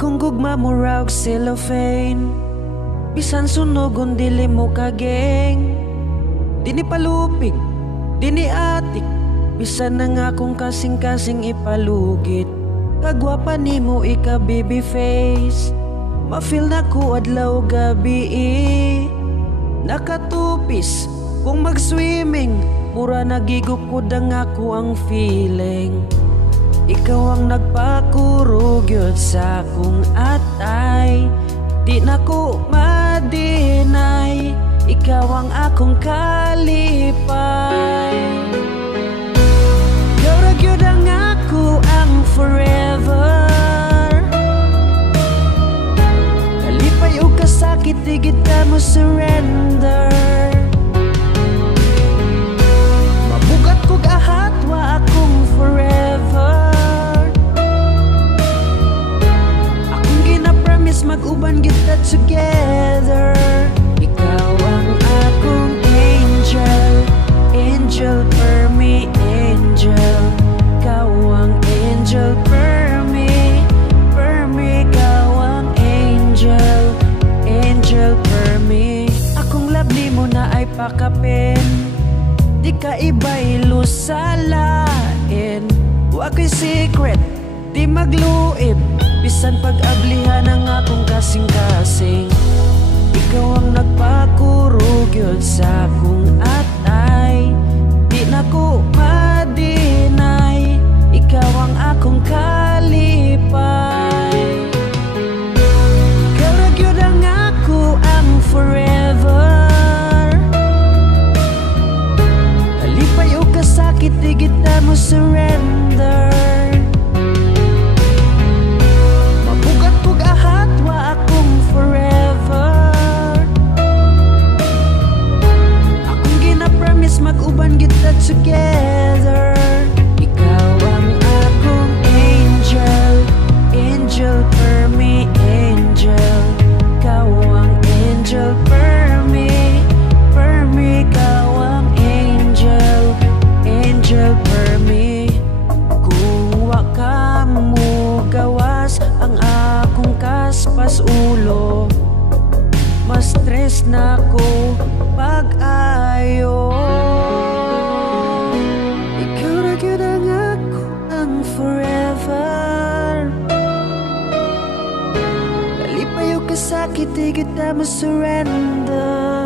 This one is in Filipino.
Akong gugma murag cellophane, bisan sunogon dili mo kageng. Dini palupig, dini atik, bisan na nga kung kasing-kasing ipalugit. Kagwapa nimo ika baby face, ma-feel na ko adlaw gabi. Nakatupis kung mag-swimming, mura nagigukod ang ako ang feeling. Ikaw ang nagpakurog yun sa akong atay, di na ko ma-deny. Ikaw ang akong kalipay. Gawrag yun ang ako ang forever. Kalipay o kasakit, digit ka mo surrender. Mabugat ko gahatwa akong forever. Akong gina-promise mag-uban kita together. Ikaw ang akong angel, angel per me, angel. Ikaw ang angel per me, ikaw ang angel, angel per me. Akong love ni mo na ay pakapin, di ka iba'y lusalain. Wa ko'y secret, di magluib, bisan pag-ablihan ang akong kasing-kasing. Ikaw ang nagpakurog yun sa akong atay, di na ko ma-deny. Ikaw ang akong kalipay. Gawrag yun ang ako ang forever. Kalipay o kasakit, digit na mo surrender. Mabugat ko gahatwa akong forever. Akong gina-promise mag-uban kita together. Ikaw ang akong angel, angel per me, angel. Ikaw ang angel per me, ikaw ang angel, angel per me. Kung wa ka mo gawas ang akong kaspas ulo, mas stress na ko pag-ayo. Ikaw na gyud ang ako ang forever. Kalipay o kasakit, di kita mo surrender.